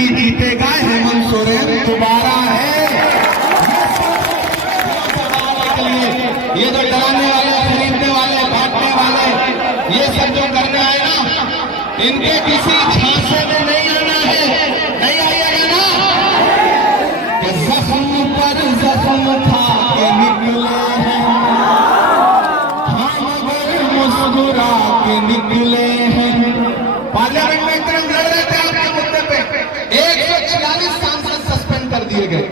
ही जीतेगा हेमंत सोरेन दोबारा है। ये जो डराने वाले, खरीदने वाले, बांटने वाले, ये सब जो करने आए ना, इनके किसी झांसे में नहीं आना है। नहीं आइएगा ना कि जख्म पर जख्म खा के निकले हैं हम, अगर मुस्कुरा के निकले हैं। पार्लियामेंट में इतना लड़ रहे थे आपके मुद्दे पे, 146 सांसद सस्पेंड कर दिए गए।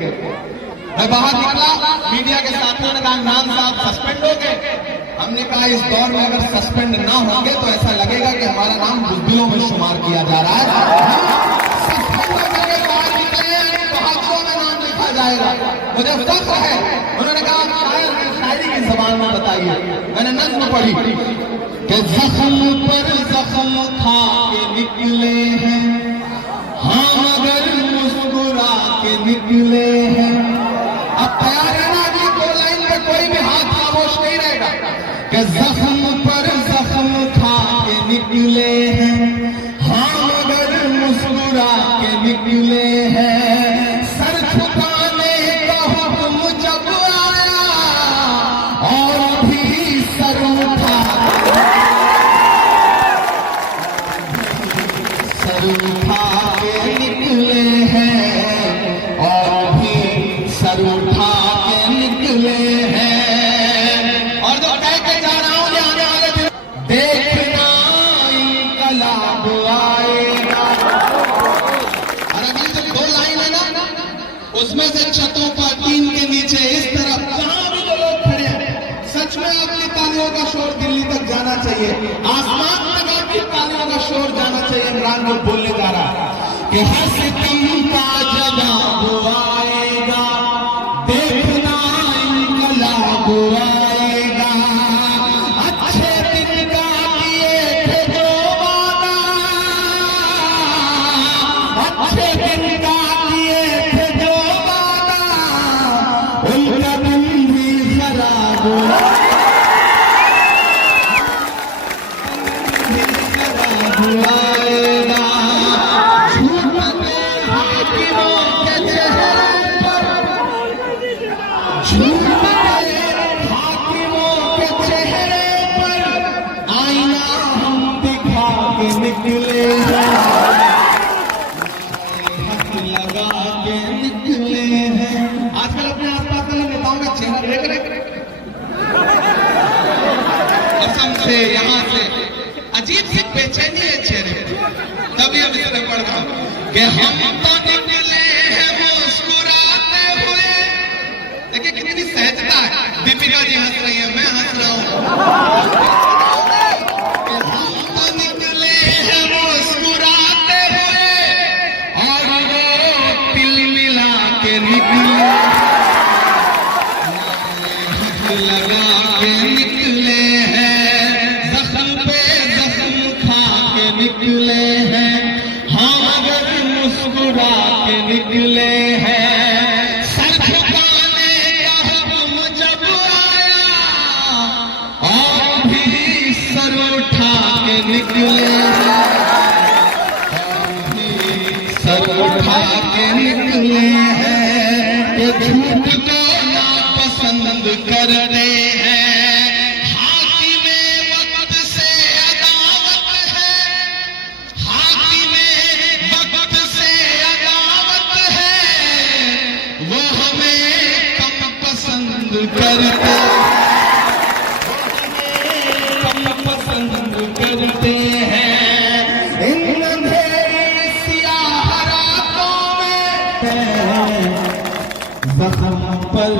मैं बाहर निकला, मीडिया के साथियों ने कहा इमरान साहब सस्पेंड हो गए। हमने कहा इस दौर में अगर सस्पेंड ना होंगे तो ऐसा लगेगा कि हमारा नाम बुजदिलों में शुमार किया जा रहा है। सस्पेंड होने के बाद निकले बहादुरों में नाम लिखा जाएगा, मुझे फख्र है। उन्होंने कहा शायरी की जबान में बताइए, मैंने नज्म पढ़ी कि जख्म पर जख्म खा के निकले हैं हम, अगर मुस्कुरा के निकले हैं। अब तैयार है ना, अगली 2 लाइन पे कोई भी हाथ खामोश नहीं रहेगा कि जख्म पर जख्म खा के निकले हैं हम, अगर मुस्कुरा के निकले हैं। सर झुकाने का हुक्म जब आया और भी सर उठा, सर उठा के निकले हैं और भी सर उठा के निकले हैं। और जो कह के जा रहा हूं आने वाले दिन देखना इनकलाब आएगा। और अगली जो 2 लाइन है ना, उसमें से छतों पर, टीन के नीचे, इस तरफ जहां भी जो लोग खड़े हैं, सच में आपकी तालियों का शोर दिल्ली तक जाना चाहिए, आसमान तक आपकी तालियों का शोर जाना चाहिए। इमरान को बोलने जा रहा कि हर सितम का जवाब आएगा, देखना इनकलाब आएगा। अच्छे दिन का किए थे जो वादा, अच्छे दिन का किए थे जो वादा, उनका दिन भी खराब आएगा। निकले हैं लगा के निकले हैं। आजकल अपने आसपास वाले नेताओं का चेहरा देख रहे, असम से, यहाँ से अजीब सी बेचैनी है चेहरे। तभी हम इसे पढ़ रहा हूं कि हम तो निकले हैं मुस्कुराते हुए। देखिए कितनी सहजता है, दीपिका जी हंस रही है, मैं हंस रहा हूं। लगा के निकले हैं, जख्म पे जख्म खा के निकले हैं हम, अगर मुस्कुरा के निकले हैं। सर झुकाने का हुक्म जब आया और भी सर उठा के निकले हैं, और भी सर उठा के निकले हैं। ये झूठ को नापसंद करते हैं, हाकिमे वक्त से अदावत है, हाकिमे वक्त से अदावत है, वो हमें कम पसंद करते हैं, कम पसंद करते हैं। इन अंधेरी सियाह रातों में जख्म पर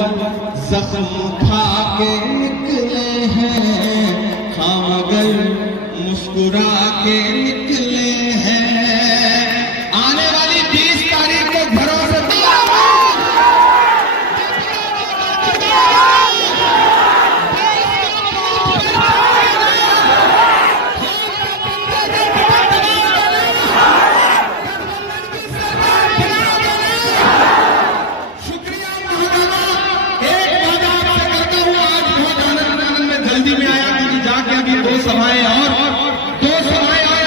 जख्म खा के निकले हैं हम, अगर मुस्कुरा के निकले हैं। आने वाली 20 तारीख को घरों से जल्दी में आया, क्योंकि जाके अभी 2 सभाएं और 2 सभाएं और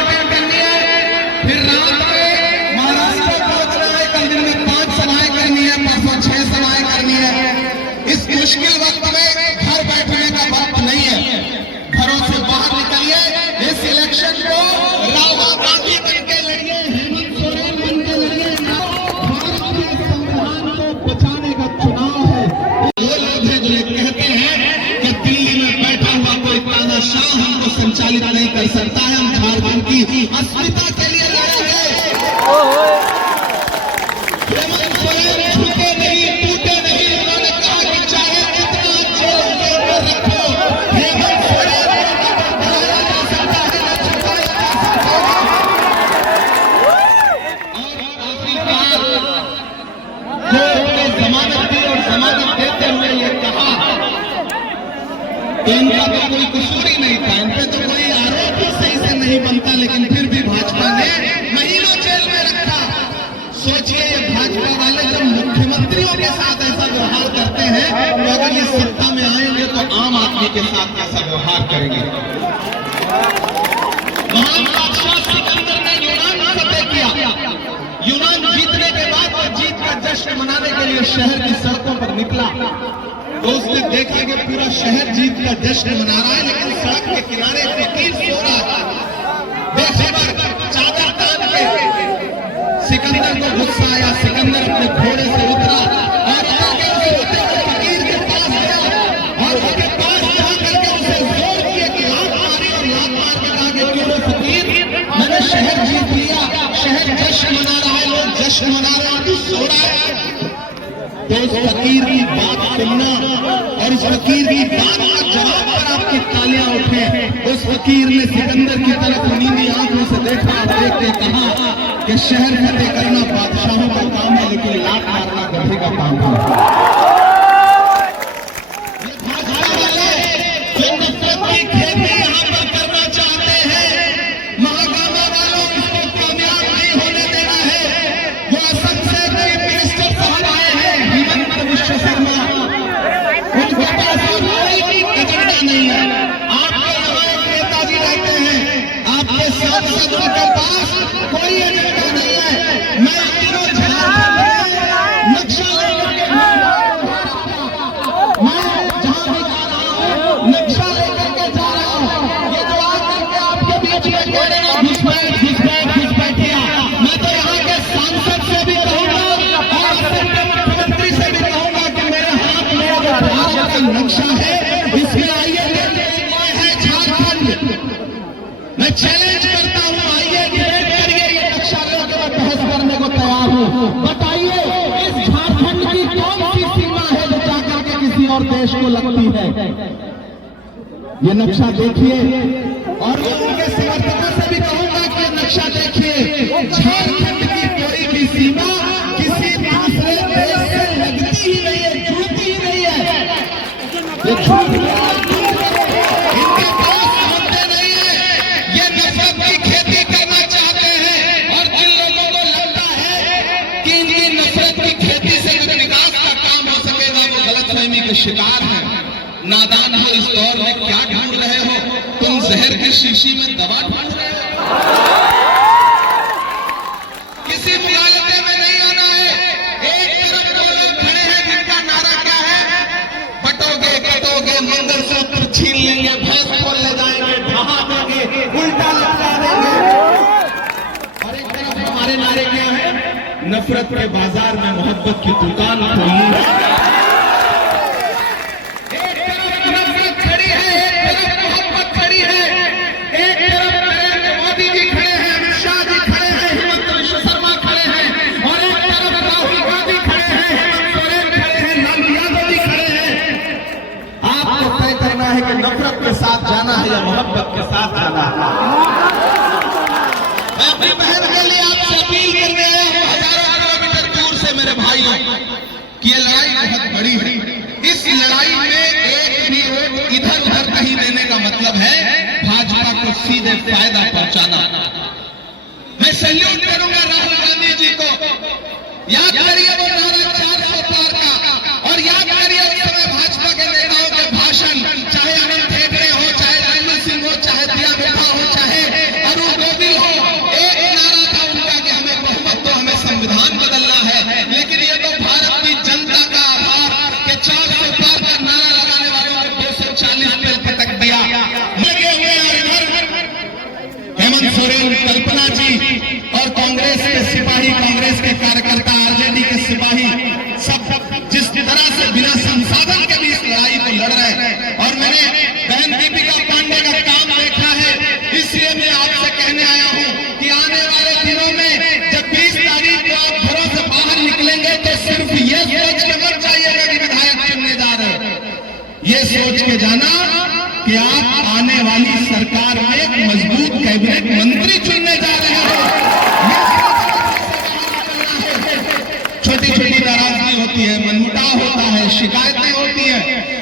जमानत दी और जमानत देते हुए ये कहा कि इनका तो कोई कसूर ही नहीं था, इन पे तो कोई आरोप ही सही से नहीं बनता, लेकिन फिर भी भाजपा ने महीनों जेल में रखा। सोचिए ये भाजपा वाले जब मुख्यमंत्रियों के साथ ऐसा व्यवहार करते हैं तो अगर ये सत्ता में आएंगे तो आम आदमी के साथ कैसा व्यवहार करेंगे। महान बादशाह सिकंदर ने यूनान फतेह किया। यूनान जीतने के बाद वो जीत का जश्न मनाने के लिए शहर की सड़कों पर निकला तो उसने देखा कि पूरा शहर जीत का जश्न मना रहा है, लेकिन सड़क के किनारे फकीर सो रहा था। बेखबर चादर तान के सिकंदर को गुस्सा आया। सिकंदर अपने घोड़े से उतरा और आगे उसे उसे फकीर के पास गया और उसके पास जा करके उसे जोर किए कि लात मारी और लात मार के कहा कि क्यों फकीर, मैंने शहर जीत लिया, शहर जश्न मना रहा है, लोग जश्न मना रहे हैं, तू सो रहा है। तो उस फकीर की बात सुनना और उस फकीर की बात का जवाब पर आपकी तालियां उठे। उस फकीर ने सिकंदर की तरफ नींदी आंखों से देखा और देखते कहा कि शहर फतेह करना बादशाहों का काम है, लेकिन लात मारना गधे का काम है। भाजपा वाले जो नफरत की खेती यहां पर करना चाहते हैं, महागामा वालों इसको कामयाब नहीं होने देना है। वो असम से चीफ मिनिस्टर साहब आए हैं, हिमंत विश्व शर्मा, उनके पास कोई एजेंडा नहीं है। आपके यहाँ एक नेताजी रहते हैं, आपके सांसद के पास कोई एजेंडा नहीं है। मैं तीनों झारखंड में नक्शा लेकर के मैं जहां भी जा रहा हूं नक्शा लेकर के जा रहा हूं। ये जो आकर के आपके बीच में कह रहे हैं घुसपैठिया, मैं तो यहाँ के सांसद से भी कहूंगा और असम के मुख्यमंत्री से भी कहूंगा कि मेरे हाथ में जो भारत का नक्शा है इसमें आइए है झारखंड। मैं चैलेंज करता हूं, आइए डिबेट करिए, ये नक्शा लेकर मैं बहस करने को तैयार हूं। बताइए इस झारखंड की कौन सी सीमा है जो जाकर के किसी और देश को लगती है। ये नक्शा देखिए और मैं उनके समर्थकों से भी कहूंगा कि ये नक्शा देखिए, झारखंड की कोई भी सीमा किसी दूसरे देश से लगती ही नहीं है, जुड़ती ही नहीं है। ये झूठ इनके पास होते नहीं है, ये नफरत की खेती करना चाहते हैं। और जिन लोगों को लगता है कि इनकी नफरत की खेती से जो विकास का काम हो सकेगा वो गलतफहमी के शिकार हैं। नादान हो, इस दौर में क्या ढूंढ रहे हो तुम? जहर की शीशी में दवा ढूंढ रहे हो। किसी मुगालते में नहीं आना है। एक तरफ दो लोग खड़े हैं जिनका नारा क्या है, बटोगे कटोगे मंगलसूत्र छीन लेंगे, भैंस खोल ले जाएंगे, ढहा देंगे, उल्टा लटका देंगे। और एक तरफ हमारे नारे क्या है, नफरत के बाजार में मोहब्बत की दुकान खोलनी है। एक तरफ नफरत खड़ी है, एक तरफ मोहब्बत खड़ी है। एक तरफ नरेंद्र मोदी जी खड़े हैं, अमित शाह जी खड़े हैं, हिमंत विश्व शर्मा खड़े हैं और एक तरफ राहुल गांधी खड़े हैं, हेमंत सोरेन खड़े हैं, लालू यादव जी खड़े हैं। आपको तय करना है कि नफरत के साथ जाना है या मोहब्बत के साथ जाना है। मैं अपनी बहन के लिए आपसे अपील करने आया हूं, हजारों किलोमीटर दूर से मेरे भाइयों, कि ये लड़ाई बहुत बड़ी है। इस लड़ाई में एक भी वोट इधर उधर कहीं देने का मतलब है भाजपा को सीधे फायदा पहुंचाना। मैं सैल्यूट करूंगा राहुल गांधी जी को। याद करिए वो नारा 400 पार का, और याद करिए उस समय भाजपा के नेताओं के भाषण, चाहे अनंत हेगड़े हो, चाहे राजू सिंह हो, चाहे दिया बेटा हो, चाहे अरुण गोविल हो, एक नारा था उनका कि हमें बहुमत दो, हमें संविधान बदलना है। लेकिन ये तो भारत की जनता का आभार कि 400 पार का नारा लगाने वालों ने 240 पे पटक दिया। लगे हुए हेमंत सोरेन, कल्पना जी और कांग्रेस के सिपाही, कांग्रेस के कार्यकर्ता, आरजेडी के सिपाही, सब जिस तरह से बिना संसाधन के भी इस लड़ाई को लड़ रहे हैं। और मैंने बहन दीपिका पांडे का काम देखा है, इसलिए मैं आपसे कहने आया हूं कि आने वाले दिनों में जब 20 तारीख को आप घरों से बाहर निकलेंगे तो सिर्फ ये सोच के मत जाइएगा कि विधायक चुनने जा रहे हो। ये सोच के जाना कि आप आने वाली सरकार में एक मजबूत कैबिनेट मंत्री चुनने जा रहे हो। छोटी छोटी नाराजगी नाराजगी होती है, मनमुटाव होता है, शिकायतें होती है,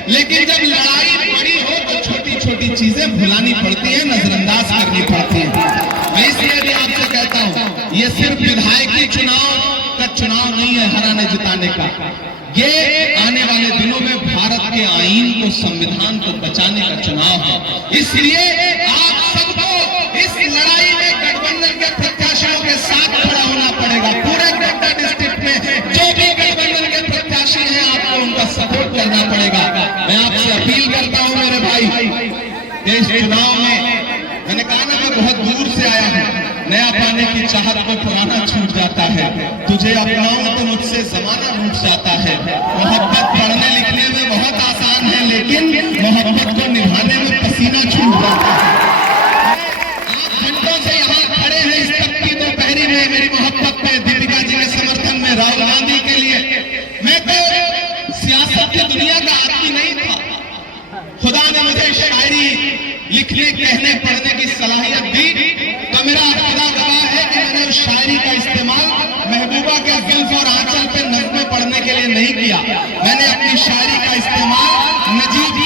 लेकिन जब लड़ाई बड़ी हो तो छोटी छोटी चीजें भुलानी पड़ती है, नजरअंदाज करनी पड़ती है। मैं इसलिए भी आपसे कहता हूं, ये सिर्फ विधायकी चुनाव का चुनाव नहीं है हराने जिताने का, ये आने वाले दिनों में भारत के आईन को, संविधान को बचाने का चुनाव है। इसलिए आप सबको इस लड़ाई में गठबंधन के प्रत्याशियों के साथ खड़ा होना पड़ेगा। पूरे गोड्डा डिस्ट्रिक्ट में जो भी गठबंधन के प्रत्याशी हैं, आपको उनका सपोर्ट करना पड़ेगा। मैं आपसे अपील करता हूं मेरे भाई, इस चुनाव में मैंने कहा ना, मैं बहुत दूर से आया हूं, नया पाने की चाहत में पुराना छूट जाता है, तुझे अपनाऊं तो मुझसे जमाना रूठ जाता है। मोहब्बत पढ़ने लिखने में बहुत आसान है, लेकिन मोहब्बत को निभाने में पसीना छूट जाता है। आप घंटों से यहाँ खड़े हैं इस तपती दोपहरी में मेरी मोहब्बत पे, दीपिका जी के समर्थन में, राहुल गांधी के लिए। मैं तो सियासत की दुनिया का आदमी नहीं था, खुदा ने मुझे शायरी लिखने, कहने, पढ़ने की सलाहियत दी, तो मेरा खुदा गवाह है कि मैंने उस शायरी का इस्तेमाल महबूबा के ज़ुल्फ़ और आंचल पे नज़्में पढ़ने के लिए नहीं किया। मैंने अपनी शायरी का इस्तेमाल नजीब